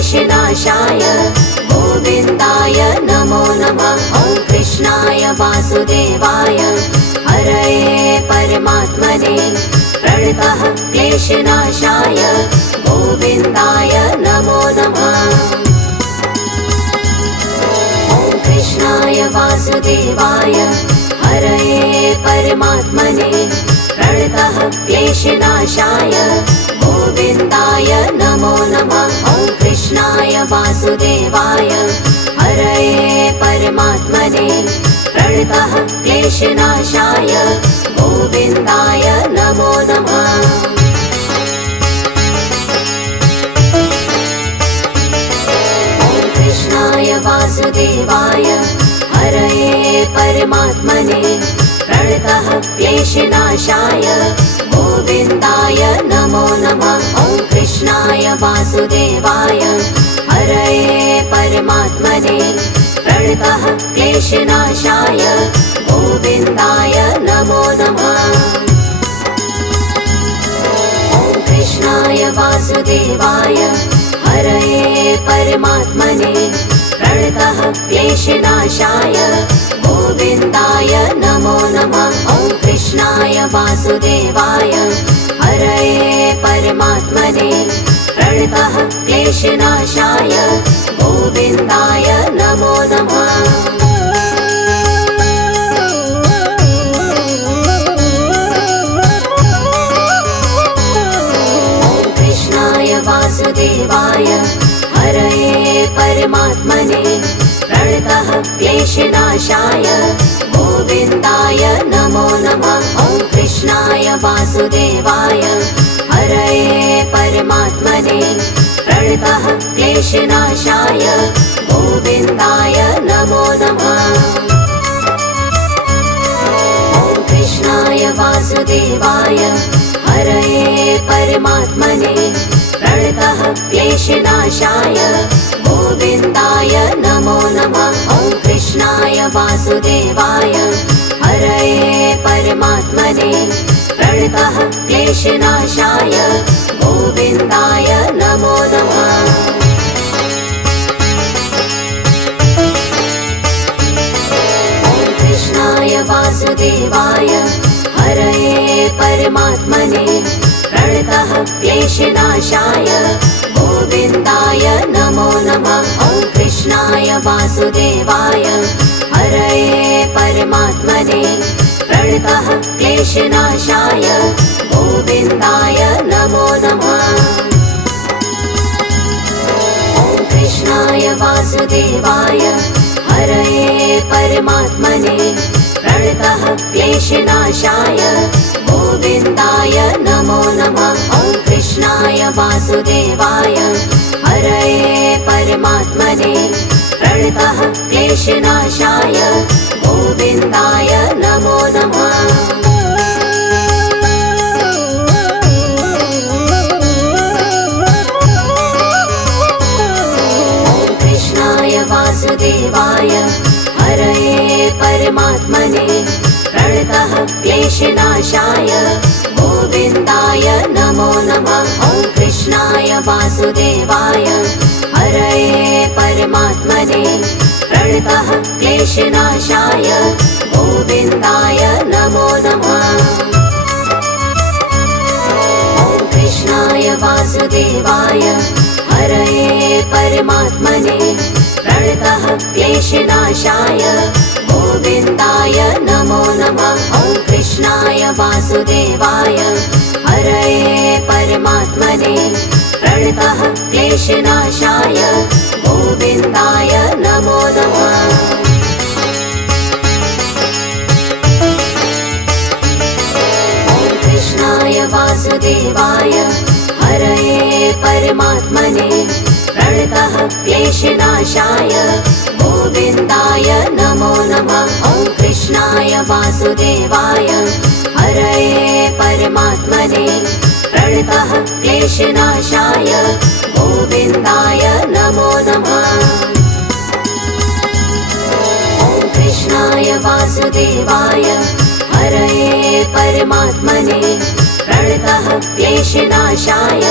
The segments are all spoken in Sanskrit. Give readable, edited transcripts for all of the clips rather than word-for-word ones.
क्लेशनाशाय गोविन्दाय नमो नमः। ॐ कृष्णाय वासुदेवाय हरये परमात्मने प्रणतः क्लेशनाशाय गोविन्दाय नमो नमः। ॐ कृष्णाय वासुदेवाय हरये परमात्मने प्रणतः क्लेशनाशाय गोविन्दाय नमो नमः। ॐ कृष्णाय वासुदेवाय हरये परमात्मने प्रणतः क्लेशनाशाय गोविन्दाय नमो नमः। ॐ कृष्णाय वासुदेवाय हरये परमात्मने प्रणतः क्लेशनाशाय गोविन्दाय नमो नमः। ॐ कृष्णाय वासुदेवाय हरये परमात्मने प्रणतः क्लेशनाशाय गोविन्दाय नमो नमः। ॐ कृष्णाय वासुदेवाय हरये परमात्मने प्रणतः क्लेशनाशाय गोविन्दाय नमो नमः। ॐ कृष्णाय वासुदेवाय हरये परमात्मने प्रणतः क्लेशनाशाय गोविन्दाय नमो नमः। ॐ कृष्णाय वासुदेवाय हरये परमात्मने प्रणतः क्लेशनाशाय गोविन्दाय नमो नमः। ॐ कृष्णाय वासुदेवाय हरये परमात्मने प्रणतः क्लेशनाशाय गोविन्दाय नमो नमः। ॐ कृष्णाय वासुदेवाय हरये परमात्मने प्रणतः क्लेशनाशाय गोविन्दाय नमो नमः। ॐ कृष्णाय वासुदेवाय हरये परमात्मने प्रणतः क्लेशनाशाय गोविन्दाय नमो नमः। ॐ कृष्णाय वासुदेवाय हरये परमात्मने प्रणतः क्लेशनाशाय गोविन्दाय नमो नमः। ॐ कृष्णाय वासुदेवाय हरये परमात्मने प्रणतः क्लेशनाशाय गोविन्दाय नमो नमः। ॐ कृष्णाय वासुदेवाय हरये परमात्मने प्रणतः क्लेशनाशाय गोविन्दाय नमो नमः। ॐ कृष्णाय वासुदेवाय हरये परमात्मने प्रणतः क्लेशनाशाय गोविन्दाय नमो नमः। ॐ कृष्णाय वासुदेवाय हरये परमात्मने प्रणतः क्लेशनाशाय गोविन्दाय नमो नमः। ॐ कृष्णाय वासुदेवाय हरये परमात्मने प्रणतः क्लेशनाशाय गोविन्दाय नमो नमः। ॐ कृष्णाय वासुदेवाय हरये परमात्मने प्रणतः क्लेशनाशाय गोविन्दाय नमो नमः। ॐ कृष्णाय वासुदेवाय हरये परमात्मने प्रणतः क्लेशनाशाय गोविन्दाय नमो नमः। ॐ कृष्णाय वासुदेवाय हरये परमात्मने प्रणतः क्लेशनाशाय गोविन्दाय नमो नमः। ॐ कृष्णाय वासुदेवाय हरये परमात्मने प्रणतः क्लेशनाशाय गोविन्दाय नमो नमः। ॐ कृष्णाय वासुदेवाय हरये परमात्मने प्रणतः क्लेशनाशाय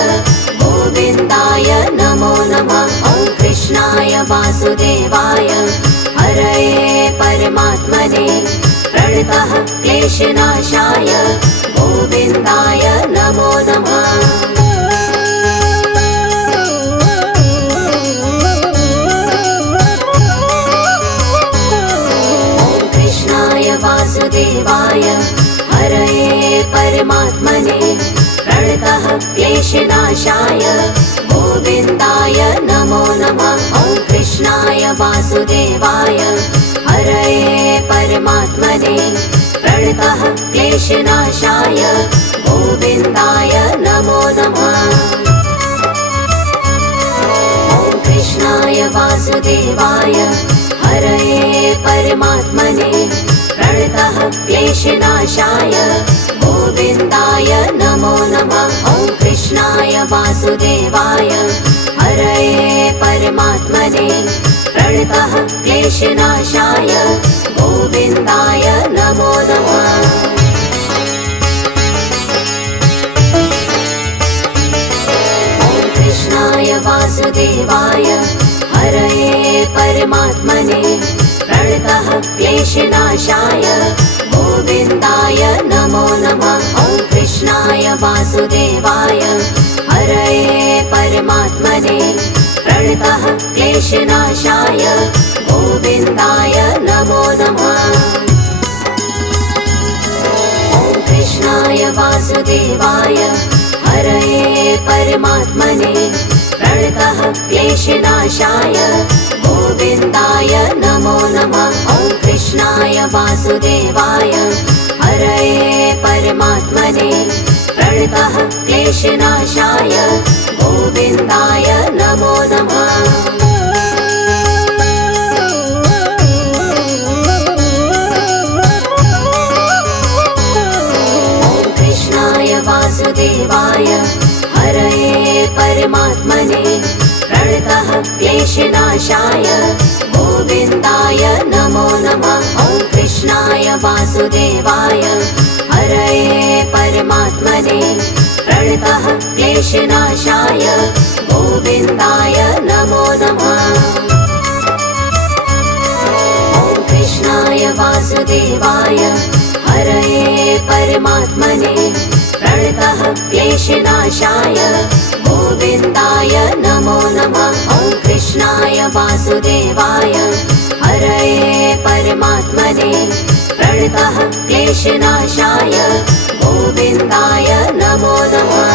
गोविन्दाय नमो नमः। वासुदेवाय हरये परमात्मने प्रणतः क्लेशनाशाय गोविन्दाय नमो नमः। वासुदेवाय हरये परमात्मने प्रणतः क्लेशनाशाय गोविन्दाय नमो नमः। ॐ कृष्णाय वासुदेवाय हरये परमात्मने प्रणतः क्लेशनाशाय गोविन्दाय नमो नमः। ॐ कृष्णाय वासुदेवाय हरये परमात्मने प्रणतः क्लेशनाशाय गोविन्दाय नमो नमः। ॐ कृष्णाय वासुदेवाय हरये परमात्मने प्रणतः क्लेशनाशाय गोविन्दाय नमो नमः। ॐ कृष्णाय वासुदेवाय हरये परमात्मने प्रणतः क्लेशनाशाय गोविन्दाय नमो नमः। ॐ कृष्णाय वासुदेवाय हरये परमात्मने प्रणतः क्लेशनाशाय गोविन्दाय नमो नमः। ॐ कृष्णाय वासुदेवाय हरये परमात्मने प्रणतः क्लेशनाशाय गोविन्दाय नमो नमः। ॐ कृष्णाय वासुदेवाय हरये परमात्मने प्रणतः क्लेशनाशाय गोविन्दाय नमो नमः। ॐ कृष्णाय वासुदेवाय हरये परमात्मने प्रणतः क्लेशनाशाय गोविन्दाय नमो नमः। ॐ कृष्णाय वासुदेवाय हरये परमात्मने प्रणतः क्लेशनाशाय गोविन्दाय नमो नमः। ॐ कृष्णाय वासुदेवाय हरये परमात्मने प्रणतः क्लेशनाशाय गोविन्दाय नमो नमः। ॐ कृष्णाय वासुदेवाय हरये परमात्मने प्रणतः क्लेशनाशाय गोविन्दाय नमो नमः।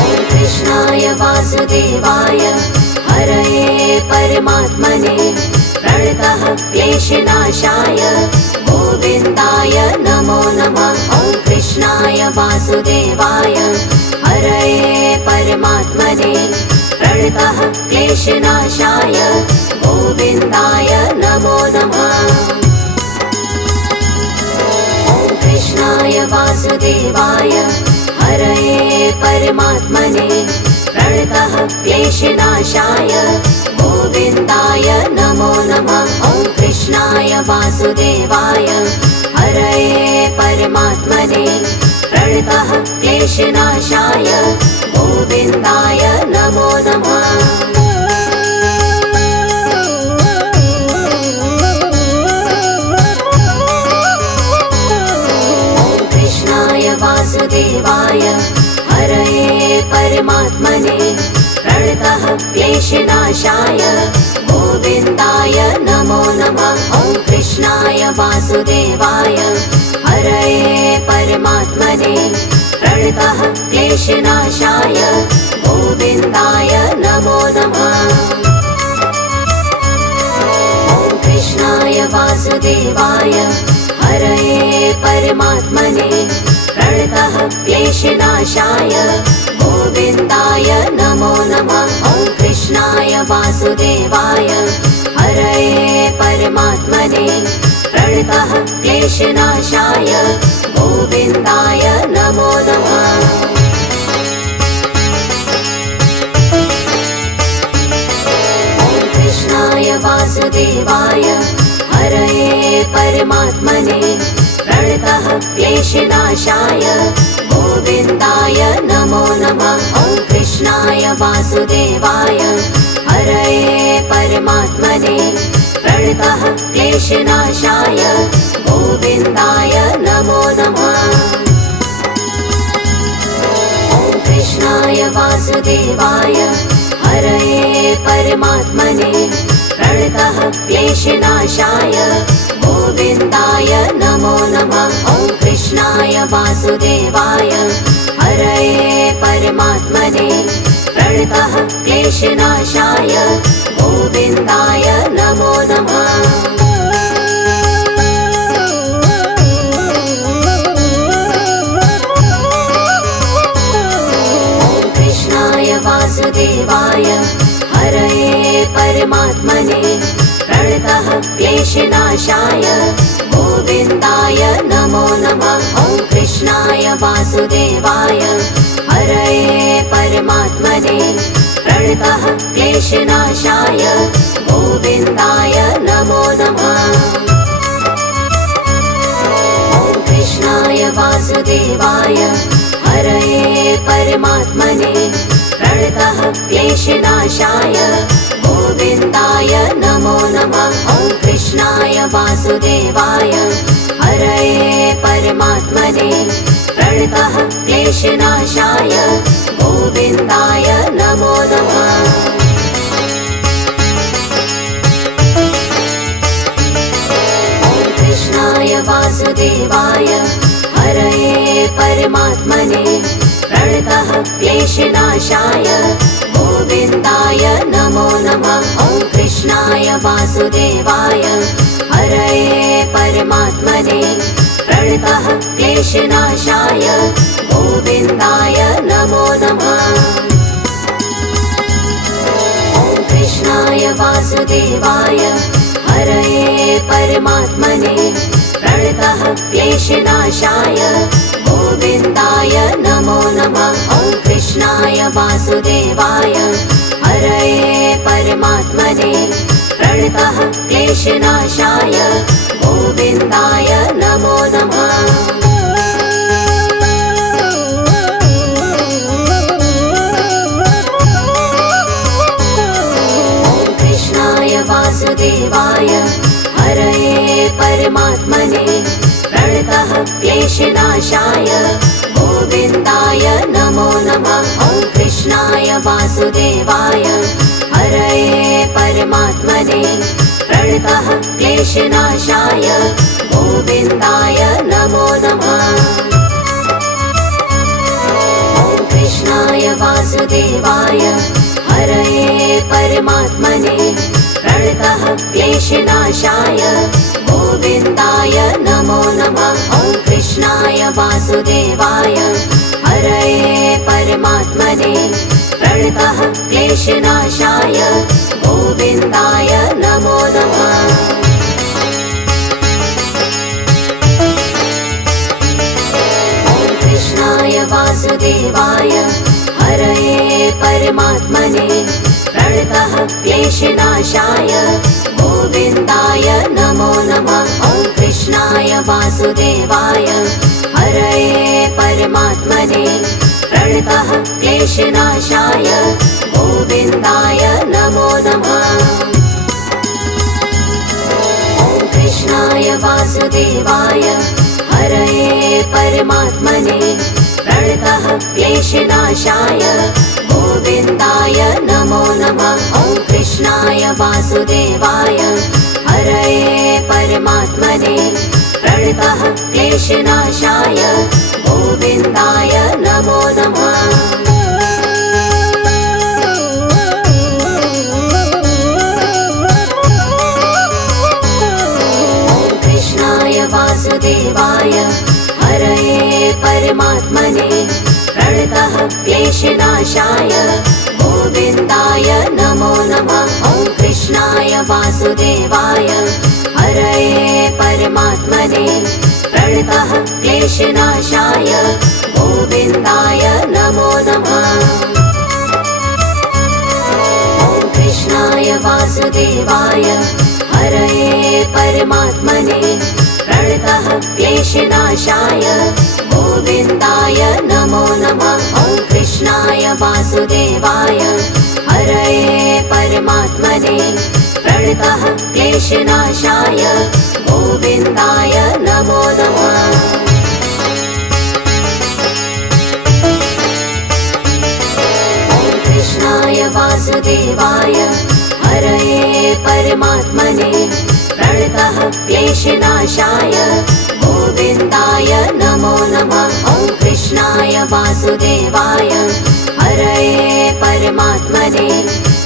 ॐ कृष्णाय वासुदेवाय हरये परमात्मने प्रणतः क्लेशनाशाय गोविन्दाय नमो नमः। ॐ कृष्णाय वासुदेवाय हरये परमात्मने प्रणतः क्लेशनाशाय गोविन्दाय नमो नमः। ॐ कृष्णाय वासुदेवाय हरये परमात्मने प्रणतः क्लेशनाशाय गोविन्दाय नमो नमः। ॐ कृष्णाय वासुदेवाय हरये परमात्मने प्रणतः क्लेशनाशाय गोविन्दाय नमो नमः। ॐ कृष्णाय वासुदेवाय हरये परमात्मने प्रणतः क्लेशनाशाय गोविन्दाय नमो नमः। ॐ कृष्णाय वासुदेवाय हरये परमात्मने प्रणतः क्लेशनाशाय गोविन्दाय नमो नमः। ॐ कृष्णाय वासुदेवाय हरये परमात्मने प्रणतः क्लेशनाशाय गोविन्दाय नमो नमः। ॐ कृष्णाय वासुदेवाय हरये परमात्मने प्रणतः क्लेशनाशाय गोविन्दाय नमो नमः। ॐ कृष्णाय वासुदेवाय हरये परमात्मने प्रणतः क्लेशनाशाय गोविन्दाय नमो नमः। ॐ वासुदेवाय हरये परमात्मने प्रणतः क्लेशनाशाय गोविन्दाय नमो नमः। ॐ कृष्णाय वासुदेवाय हरये परमात्मने प्रणतः क्लेशनाशाय गोविन्दाय नमो नमः। ॐ कृष्णाय वासुदेवाय हरये परमात्मने प्रणतः क्लेशनाशाय गोविन्दाय नमो नमः। ॐ कृष्णाय वासुदेवाय हरये परमात्मने प्रणतः क्लेशनाशाय गोविन्दाय नमो नमः। ॐ कृष्णाय वासुदेवाय हरये परमात्मने प्रणतः क्लेशनाशाय गोविन्दाय नमो नमः। ॐ कृष्णाय वासुदेवाय हरये परमात्मने प्रणतः क्लेशनाशाय गोविन्दाय नमो नमः। ॐ कृष्णाय वासुदेवाय हरये परमात्मने प्रणतः क्लेशनाशाय गोविन्दाय नमो नमः। ॐ कृष्णाय वासुदेवाय हरये परमात्मने प्रणतः क्लेशनाशाय गोविन्दाय नमो नमः। ॐ कृष्णाय वासुदेवाय हरये परमात्मने प्रणतः क्लेशनाशाय गोविन्दाय नमो नमः। ॐ कृष्णाय वासुदेवाय हरये परमात्मने प्रणतः क्लेशनाशाय गोविन्दाय नमो नमः। ॐ कृष्णाय वासुदेवाय हरये परमात्मने प्रणतः क्लेशनाशाय गोविन्दाय नमो नमः। ॐ कृष्णाय वासुदेवाय हरये परमात्मने प्रणतः क्लेशनाशाय गोविन्दाय नमो नमः। ॐ कृष्णाय वासुदेवाय हरये परमात्मने प्रणतः क्लेशनाशाय गोविन्दाय नमो नमः। ॐ कृष्णाय वासुदेवाय हरये परमात्मने प्रणतः क्लेशनाशाय गोविन्दाय नमो नमः। ॐ कृष्णाय वासुदेवाय हरये परमात्मने प्रणतः क्लेशनाशाय गोविन्दाय नमो नमः। ॐ कृष्णाय वासुदेवाय हरये परमात्मने प्रणतः क्लेशनाशाय गोविन्दाय नमो नमः। ॐ कृष्णाय वासुदेवाय हरये परमात्मने प्रणतः क्लेशनाशाय गोविन्दाय नमो नमः। ॐ कृष्णाय वासुदेवाय हरये परमात्मने प्रणतः क्लेशनाशाय गोविन्दाय नमो नमः। ॐ कृष्णाय वासुदेवाय हरये परमात्मने प्रणतः क्लेशनाशाय गोविन्दाय नमो नमः। ॐ कृष्णाय वासुदेवाय हरये परमात्मने प्रणतः क्लेशनाशाय गोविन्दाय नमो नमः। ॐ कृष्णाय वासुदेवाय हरये परमात्मने प्रणतः क्लेशनाशाय गोविन्दाय नमो नमः। ॐ कृष्णाय वासुदेवाय हरये परमात्मने प्रणतः क्लेशनाशाय गोविन्दाय नमो नमः। ॐ कृष्णाय वासुदेवाय वासुदेवाय हरये परमात्मने प्रणतः क्लेशनाशाय गोविन्दाय नमो नमः। ॐ कृष्णाय वासुदेवाय हरये परमात्मने प्रणतः क्लेशनाशाय गोविन्दाय नमो नमः। ॐ कृष्णाय वासुदेवाय हरये परमात्मने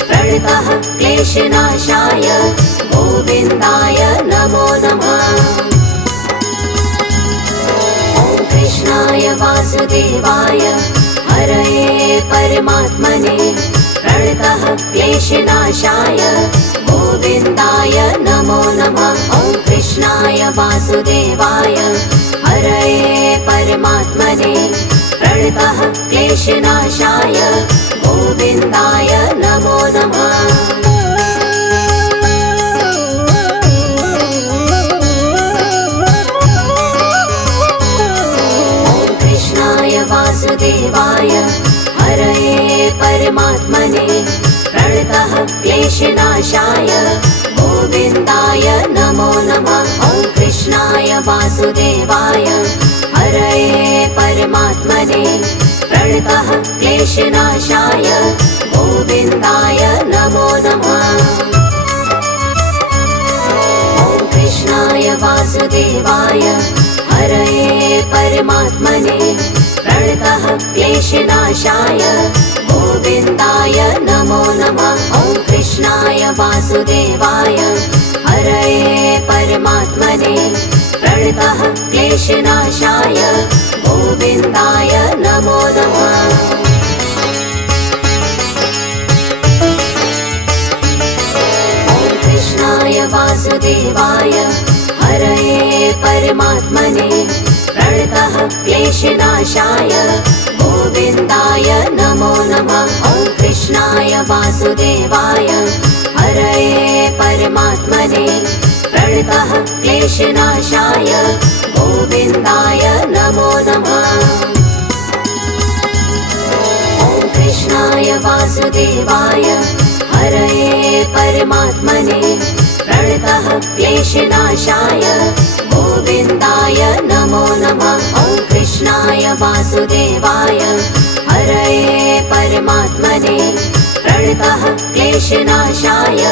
प्रणतः क्लेशनाशाय गोविन्दाय नमो नमः। ॐ कृष्णाय वासुदेवाय हरये परमात्मने प्रणतः क्लेशनाशाय गोविन्दाय नमो नमः। ॐ कृष्णाय वासुदेवाय हरये परमात्मने प्रणतः क्लेशनाशाय गोविन्दाय नमो नमः। ॐ कृष्णाय वासुदेवाय हरये परमात्मने प्रणतः क्लेशनाशाय गोविन्दाय नमो नमः। ॐ कृष्णाय वासुदेवाय हरये परमात्मने प्रणतः क्लेशनाशाय गोविन्दाय नमो नमः। ॐ कृष्णाय वासुदेवाय हरये परमात्मने प्रणतः क्लेशनाशाय गोविन्दाय नमो नमः। ॐ कृष्णाय वासुदेवाय हरये परमात्मने प्रणतः क्लेशनाशाय गोविन्दाय नमो नमः। ॐ कृष्णाय वासुदेवाय हरये परमात्मने प्रणतः क्लेशनाशाय गोविन्दाय नमो नमः। ॐ कृष्णाय वासुदेवाय हरये परमात्मने प्रणतः क्लेशनाशाय गोविन्दाय नमो नमः। ॐ कृष्णाय वासुदेवाय हरये परमात्मने प्रणतः क्लेशनाशाय गोविन्दाय नमो नमः। ॐ कृष्णाय वासुदेवाय हरये परमात्मने प्रणतः क्लेशनाशाय